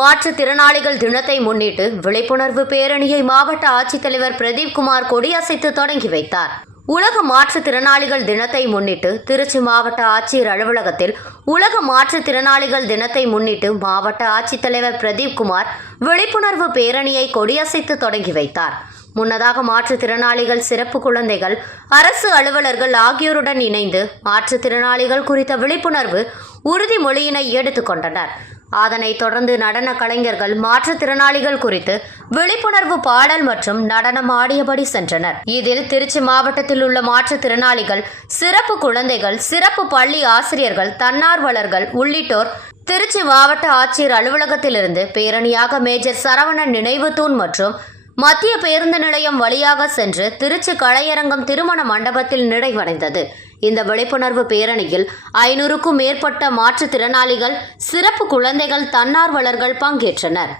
மாற்றுத்திறனாளிகள் தினத்தை முன்னிட்டு விழிப்புணர்வு பேரணியை மாவட்ட ஆட்சித்தலைவர் பிரதீப் குமார் கொடியசைத்து தொடங்கி வைத்தார். உலக மாற்றுத்திறனாளிகள் தினத்தை முன்னிட்டு திருச்சி மாவட்ட ஆட்சியர் அலுவலகத்தில் உலக மாற்றுத்திறனாளிகள் தினத்தை முன்னிட்டு மாவட்ட ஆட்சித்தலைவர் பிரதீப் குமார் விழிப்புணர்வு பேரணியை கொடியசைத்து தொடங்கி வைத்தார். முன்னதாக மாற்றுத்திறனாளிகள் சிறப்பு குழந்தைகள் அரசு அலுவலர்கள் ஆகியோருடன் இணைந்து மாற்றுத்திறனாளிகள் குறித்த விழிப்புணர்வு உறுதிமொழியினை எடுத்துக்கொண்டனர் அதனைத் தொடர்ந்து நடன கலைஞர்கள் மாற்றுத்திறனாளிகள் குறித்து விழிப்புணர்வு பாடல் மற்றும் நடனம் ஆடியபடி சென்றனர். இதில் திருச்சி மாவட்டத்தில் உள்ள மாற்றுத்திறனாளிகள் சிறப்பு குழந்தைகள் சிறப்பு பள்ளி ஆசிரியர்கள் தன்னார்வலர்கள் உள்ளிட்டோர் திருச்சி மாவட்ட ஆட்சியர் அலுவலகத்திலிருந்து பேரணியாக மேஜர் சரவணன் நினைவு தூண் மற்றும் மத்திய பேருந்து நிலையம் வழியாக சென்று திருச்சி கலையரங்கம் திருமண மண்டபத்தில் நிறைவடைந்தது. இந்த விழிப்புணர்வு பேரணியில் ஐநூறுக்கும் மேற்பட்ட மாற்றுத்திறனாளிகள் சிறப்பு குழந்தைகள் தன்னார்வலர்கள் பங்கேற்றனர்.